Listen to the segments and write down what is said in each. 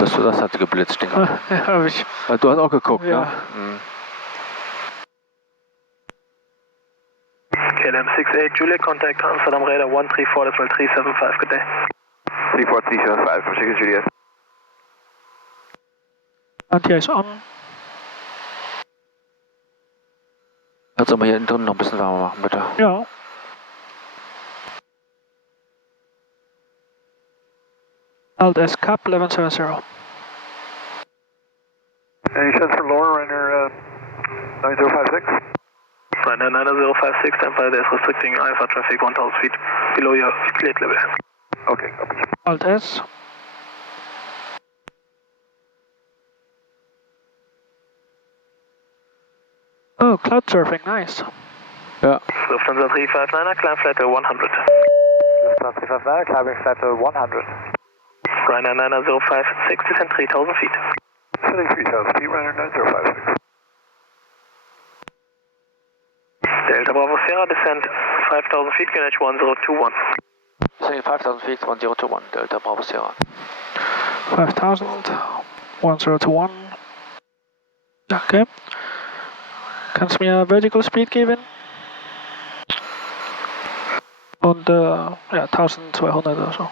Das hat geblitzt, Dinger. Ja, hab ich. Du hast auch geguckt, ja. ne? Mhm. KLM 68 Juliet, contact Amsterdam radar 134.375, good day. 34375, Michigan Juliet. Anti ist on. Kannst du mal hier innen drin noch ein bisschen wärmer machen, bitte? Ja. Alt S Cap 1170. Any chance for lower, Rainer 9056? Rainer 9056, Empire is restricting Alpha traffic 1000 feet below your cleared level. Okay, copy. Alt S. Oh, cloud surfing, nice. Ja. Lufthansa 359er, climb flight 100. Lufthansa 359, climbing flight 100. Rainer 9056, descend 3000 feet. Descending 3000 feet, Rainer 9056. Delta Bravo Sierra, descend 5000 feet, QNH 1021. Descending 5000 feet, 1021, Delta Bravo Sierra. 5000, 1021. Okay. Kannst du mir Vertical Speed geben? Und ja, 1200 oder so.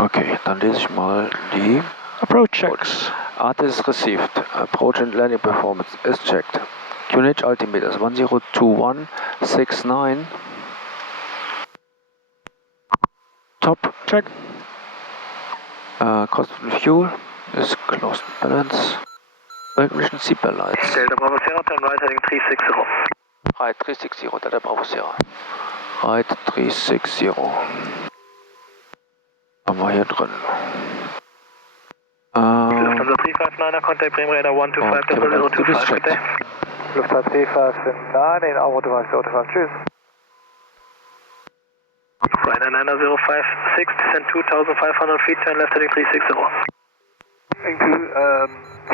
Okay, dann lese ich mal die Approach checks. AT is received. Approach and landing performance is checked. QNH altimeter is 102169. Top Check. Cost of fuel is close to balance. Ignition seatbelt lights. Delta Bravo Sierra, turn right heading 360. Right 360, Delta Bravo Sierra. Right 360. Haben wir hier drin. Lufthansa 359er, contact Bremen radar 125.025, good day. Lufthansa 359, in Alpha 25, tschüss. Rainer 9056, descend 2500 feet, turn left heading 360. Into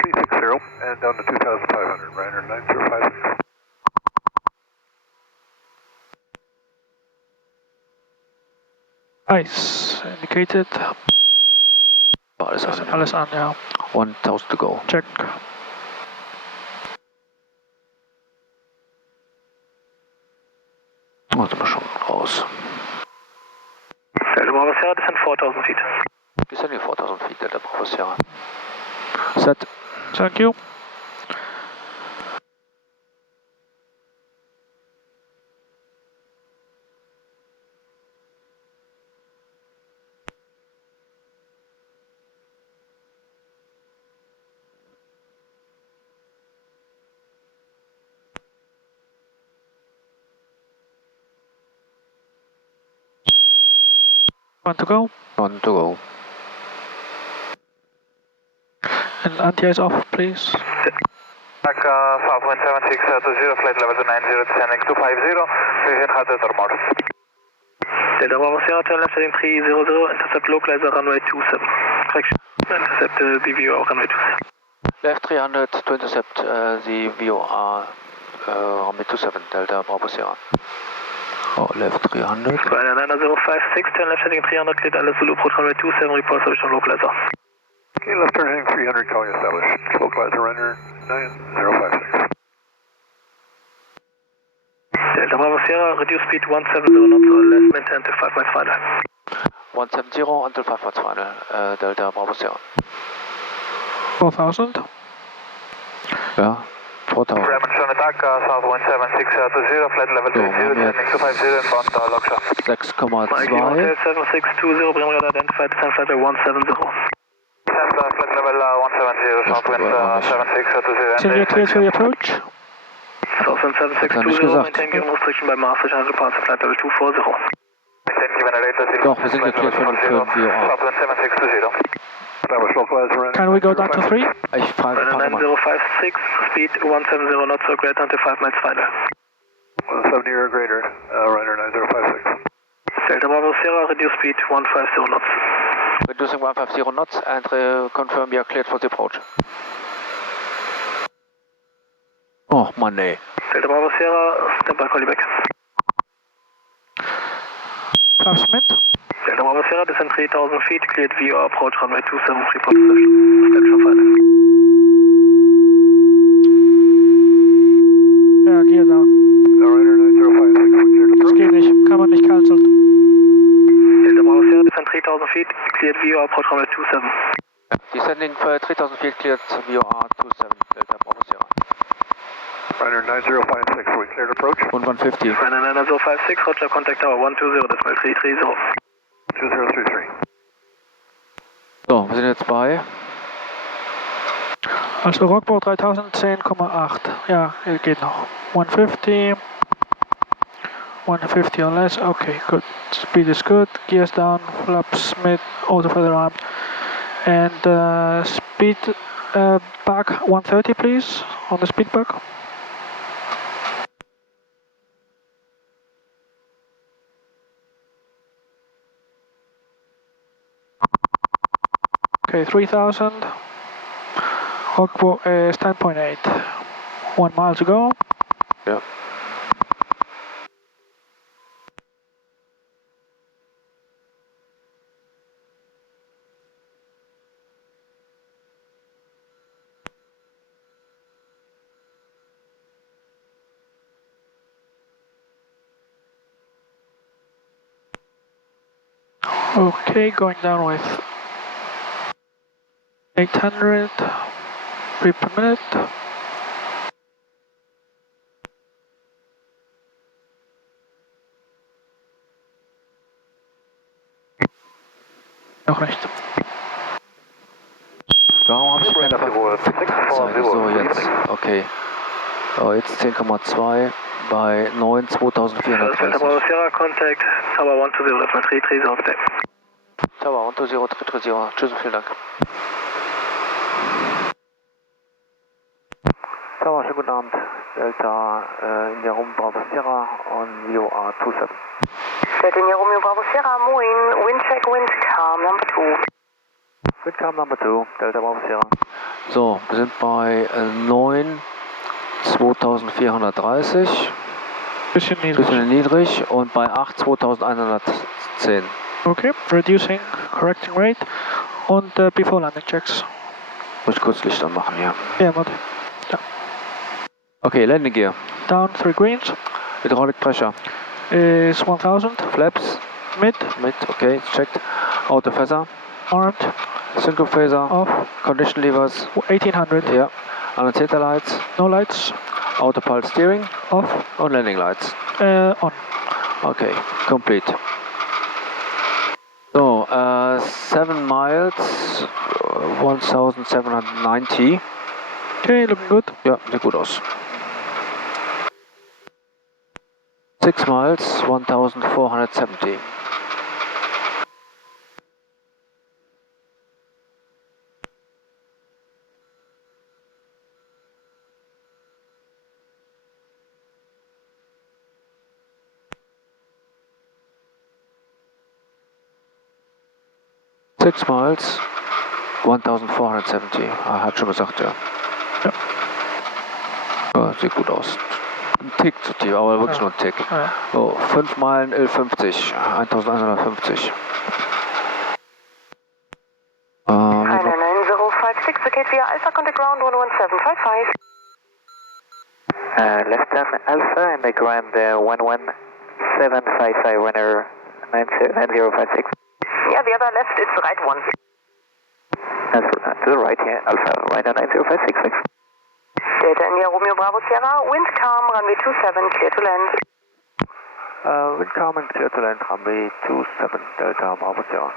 360 and down to 2500, Rainer 9056. Ice indicated. Alles an. Alles an, ja. 1000 to go. Check. Warte mal schon raus. Delta Bravo Sierra, descend 4000 feet. Descending 4000 feet, Delta Bravo Sierra. Set. Thank you. One to go. One to go. And anti-ice off, please. Back South 176 to 0, flight level 90, descending 250, vision hazard or more. Delta Bravo Sierra, turn left heading 300, intercept localizer runway 27. Correction, intercept the VOR runway 27. Left 300 to intercept the VOR runway 27, Delta Bravo Sierra. Oh, left 300. Rainer 9056, turn left heading 300, cleared alles Zulu approach runway 27, report service on localizer. Okay, left turn heading 300, calling established. Localizer Rainer 9056. Delta Bravo Sierra, reduce speed 170 knots or less, maintain to 5 miles final. 170 until 5 miles final, Delta Bravo Sierra. 4000. Ja, 4000. Bremen Sun attack, South 176 to 0, flight level 30, descending 250, inbound Loksha. 6,2. Hotel 7620, Bremen radar identified, descend flight 170. Descend flight level 170, Southwind 76 to 0. So you're clear for the approach? Southwind 7620, maintain gearing restriction by Master Channel departure flight level 240. Maintain given a rate of 0. Doch, wir sind geklärt für den VOR. Southwind 7620. Can we go down to 3? Ich frage Rainer mal. 9056, speed 170 knots or greater until 5 miles final. 170 or greater, Rainer 9056. Delta Bravo Sierra, reduce speed 150 knots. Reducing 150 knots and confirm we are cleared for the approach. Oh Mann ey. Delta Bravo Sierra, stand by, call you back. Flaps mid. Delta Bravo Sierra, descend 3000 feet, cleared via approach runway 27, report station for pilot. Ja, Gear down. Das geht nicht, kann man nicht canceln. Delta Bravo Sierra, descend 3000 feet, cleared via approach runway 27. Descending for 3000 feet, cleared VOR 27, Delta Bravo Sierra. Runner 9056, we cleared approach. 150. Runner 9056, Roger, contact tower 120, decimal 330. 2033. So, wir sind jetzt bei Also Rockboard 3010,8. Ja, geht noch. 150. 150 or less. Okay, good. Speed is good. Gears down. Flaps mid. Auto feather arm. And speed back 130, please. On the speed back. Okay, 3000. Rockboard is 10.8. 1 mile to go. ja. Okay, going down with 800 feet per minute. Noch nicht. Warum habe ich keine Verzeihung? So, jetzt, okay. So, jetzt 10,2 bei 9, 2430. Bravo Sierra, contact tower 120, decimal 330 of day. Tower 120, 330. Tschüss, vielen Dank. Tower, schönen guten Abend. Delta India Rum Bravo Sierra on VOR 27. Delta India Romeo Bravo Sierra, moin. Wind check, wind calm, number 2. Wind calm number 2, Delta Bravo Sierra. So, wir sind bei 9, 2430. Bisschen niedrig. Bisschen niedrig und bei 8, 2110. Okay, reducing, correcting rate und before landing checks. Muss ich kurz Licht anmachen, ja. Ja, warte. Ja. Okay, Landing Gear. Down 3 greens. Hydraulic Pressure. Is 1000. Flaps. Mid. Mid, okay, checked. Auto Phaser. Armed. Synchro Phaser. Off. Condition Levers. 1800. Ja. Annotator Lights. No lights. Auto Pulse Steering. Off. Und Landing Lights. On. Okay, complete. So, 7 miles, 1790. Okay, looking good. Ja, sieht gut aus. 6 miles, 1470. Six miles, 1470. Ah, hat schon gesagt, ja. Ja. Ja, sieht gut aus. Ein Tick zu tief, aber wirklich nur ein Tick. Ja. So, 5 Meilen, 1150, 1150. China 9056, locate via Alpha, contact ground 11755. Left turn Alpha and the ground 11755, runner 9056. Yeah, the other left is the right one. To the right here, Alpha, runner 9056. Delta India Romeo Bravo Sierra, wind calm, runway 27, clear to land. Wind calm and clear to land, runway 27, Delta Bravo Sierra.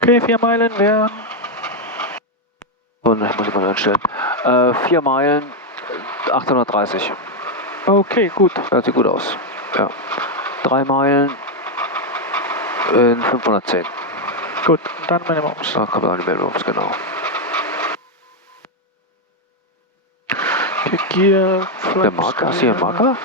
Okay, 4 Meilen, wer? Und ich muss ich mal einstellen. 4 Meilen, 830. Okay, gut. Das sieht gut aus. Ja. 3 Meilen in 510. Gut, dann Minimums. Da kommt dann die Minimums, genau. Okay, Gear, Der Marker, hast du hier einen Marker?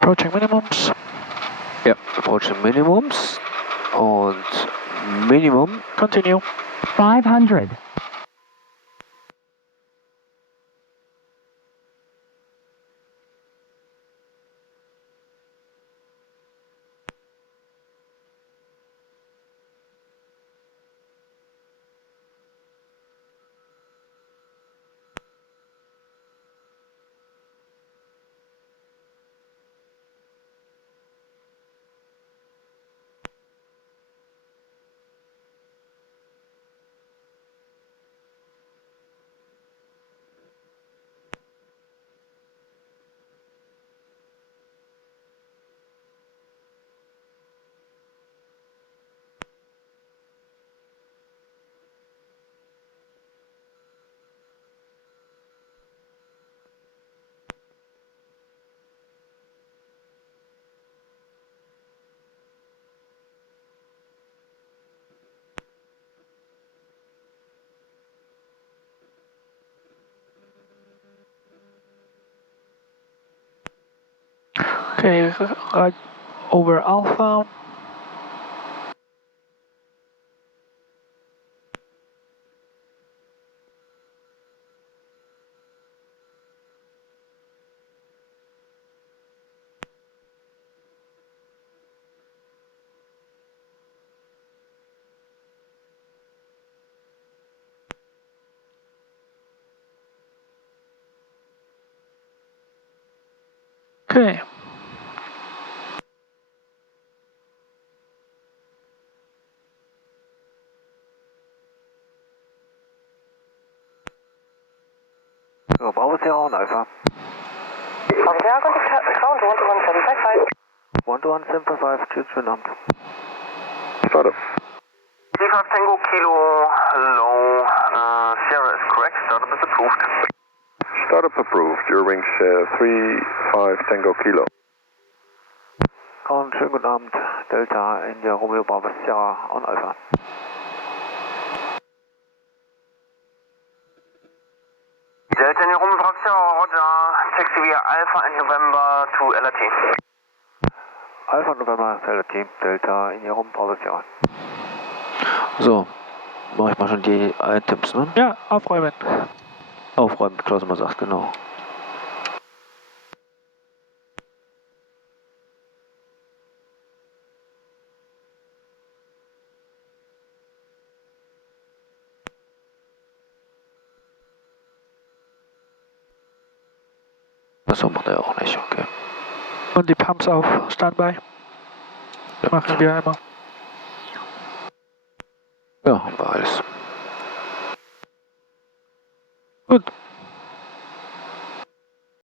Approaching Minimums. Ja, Approaching Minimums und Minimum. Continue. 500. Okay, right over Alpha. Okay. So, Bravo Sierra und Alpha. Bravo Sierra, contact ground 11755. 11755, tschüss, schönen Abend. Startup. D5 Tango Kilo, low, Sierra is correct, startup is approved. Startup approved. Your wings 35 Tango Kilo. Und schönen guten Abend, Delta India Romeo Bravo Sierra und Alpha. Delta India Romeo Bravo Sierra, Roger, taxi via Alpha and November to LRT. Alpha November, LRT, Delta India Romeo Bravo Sierra. So, mache ich mal schon die Items, ne? Ja, aufräumen. Aufräumen, wie Klaus immer sagt, genau. Achso, macht er auch nicht, okay. Und die Pumps auf Standby. Machen wir einmal. Ja, haben wir alles.